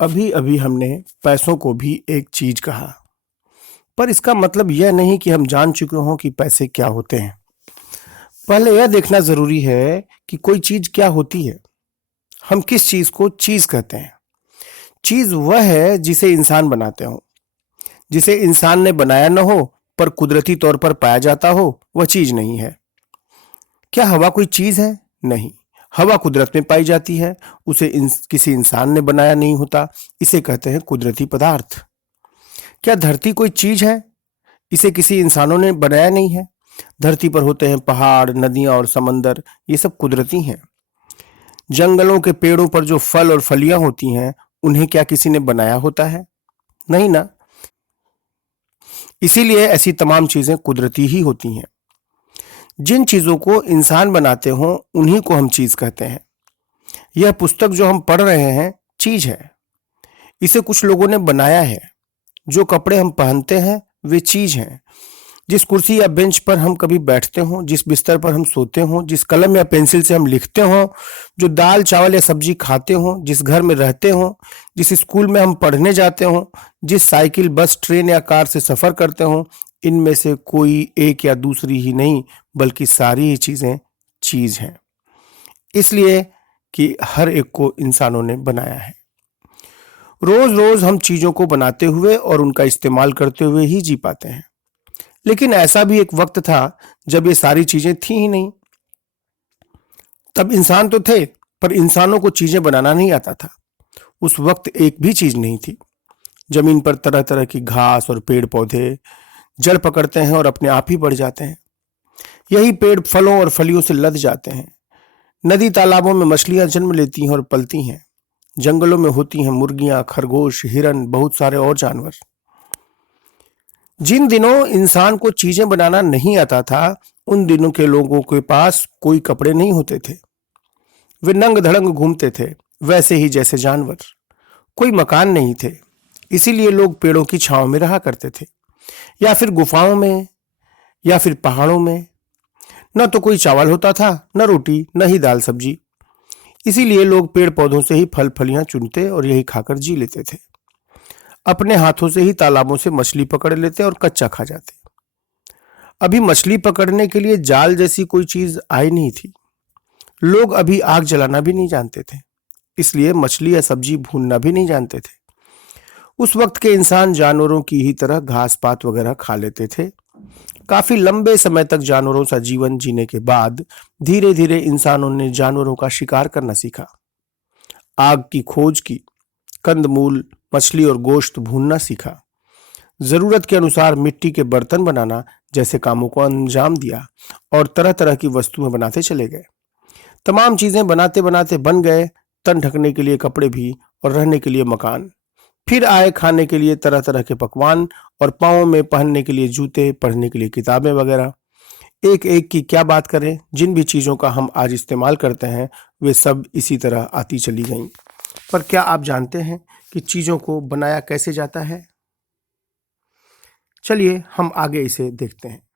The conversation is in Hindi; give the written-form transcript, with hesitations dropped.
अभी अभी हमने पैसों को भी एक चीज कहा, पर इसका मतलब यह नहीं कि हम जान चुके हों कि पैसे क्या होते हैं। पहले यह देखना जरूरी है कि कोई चीज क्या होती है। हम किस चीज को चीज कहते हैं। चीज वह है जिसे इंसान बनाते हो। जिसे इंसान ने बनाया न हो पर कुदरती तौर पर पाया जाता हो, वह चीज नहीं है। क्या हवा कोई चीज है? नहीं। हवा कुदरत में पाई जाती है, उसे किसी इंसान ने बनाया नहीं होता। इसे कहते हैं कुदरती पदार्थ। क्या धरती कोई चीज है? इसे किसी इंसानों ने बनाया नहीं है। धरती पर होते हैं पहाड़, नदियां और समंदर, ये सब कुदरती हैं। जंगलों के पेड़ों पर जो फल और फलियां होती हैं, उन्हें क्या किसी ने बनाया होता है? नहीं ना। इसीलिए ऐसी तमाम चीजें कुदरती ही होती हैं। जिन चीजों को इंसान बनाते हों, उन्हीं को हम चीज कहते हैं। यह पुस्तक जो हम पढ़ रहे हैं, चीज है। इसे कुछ लोगों ने बनाया है। जो कपड़े हम पहनते हैं, वे चीज हैं। जिस कुर्सी या बेंच पर हम कभी बैठते हों, जिस बिस्तर पर हम सोते हों, जिस कलम या पेंसिल से हम लिखते हों, जो दाल चावल या सब्जी खाते हों, जिस घर में रहते हों, जिस स्कूल में हम पढ़ने जाते हों, जिस साइकिल, बस, ट्रेन या कार से सफर करते हों, इनमें से कोई एक या दूसरी ही नहीं, बल्कि सारी ही चीजें चीज हैं। इसलिए कि हर एक को इंसानों ने बनाया है। रोज रोज हम चीजों को बनाते हुए और उनका इस्तेमाल करते हुए ही जी पाते हैं। लेकिन ऐसा भी एक वक्त था जब ये सारी चीजें थी ही नहीं। तब इंसान तो थे, पर इंसानों को चीजें बनाना नहीं आता था। उस वक्त एक भी चीज नहीं थी। जमीन पर तरह तरह की घास और पेड़ पौधे जड़ पकड़ते हैं और अपने आप ही बढ़ जाते हैं। यही पेड़ फलों और फलियों से लद जाते हैं। नदी तालाबों में मछलियां जन्म लेती हैं और पलती हैं। जंगलों में होती हैं मुर्गियां, खरगोश, हिरन, बहुत सारे और जानवर। जिन दिनों इंसान को चीजें बनाना नहीं आता था, उन दिनों के लोगों के पास कोई कपड़े नहीं होते थे। वे नंग धड़ंग घूमते थे, वैसे ही जैसे जानवर। कोई मकान नहीं थे, इसीलिए लोग पेड़ों की छांव में रहा करते थे, या फिर गुफाओं में, या फिर पहाड़ों में। न तो कोई चावल होता था, न रोटी, न ही दाल सब्जी। इसीलिए लोग पेड़ पौधों से ही फल फलियां चुनते और यही खाकर जी लेते थे। अपने हाथों से ही तालाबों से मछली पकड़ लेते और कच्चा खा जाते। अभी मछली पकड़ने के लिए जाल जैसी कोई चीज आई नहीं थी। लोग अभी आग जलाना भी नहीं जानते थे, इसलिए मछली या सब्जी भूनना भी नहीं जानते थे। उस वक्त के इंसान जानवरों की ही तरह घास पात वगैरह खा लेते थे। काफी लंबे समय तक जानवरों सा जीवन जीने के बाद धीरे धीरे इंसानों ने जानवरों का शिकार करना सीखा। आग की खोज की, कंदमूल, मछली और गोश्त भूनना सीखा। जरूरत के अनुसार मिट्टी के बर्तन बनाना जैसे कामों को अंजाम दिया और तरह तरह की वस्तुएं बनाते चले गए। तमाम चीजें बनाते बनाते बन गए तन ढकने के लिए कपड़े भी और रहने के लिए मकान। फिर आए खाने के लिए तरह तरह के पकवान और पाँव में पहनने के लिए जूते, पढ़ने के लिए किताबें वगैरह। एक एक की क्या बात करें, जिन भी चीजों का हम आज इस्तेमाल करते हैं वे सब इसी तरह आती चली गईं। पर क्या आप जानते हैं कि चीजों को बनाया कैसे जाता है? चलिए हम आगे इसे देखते हैं।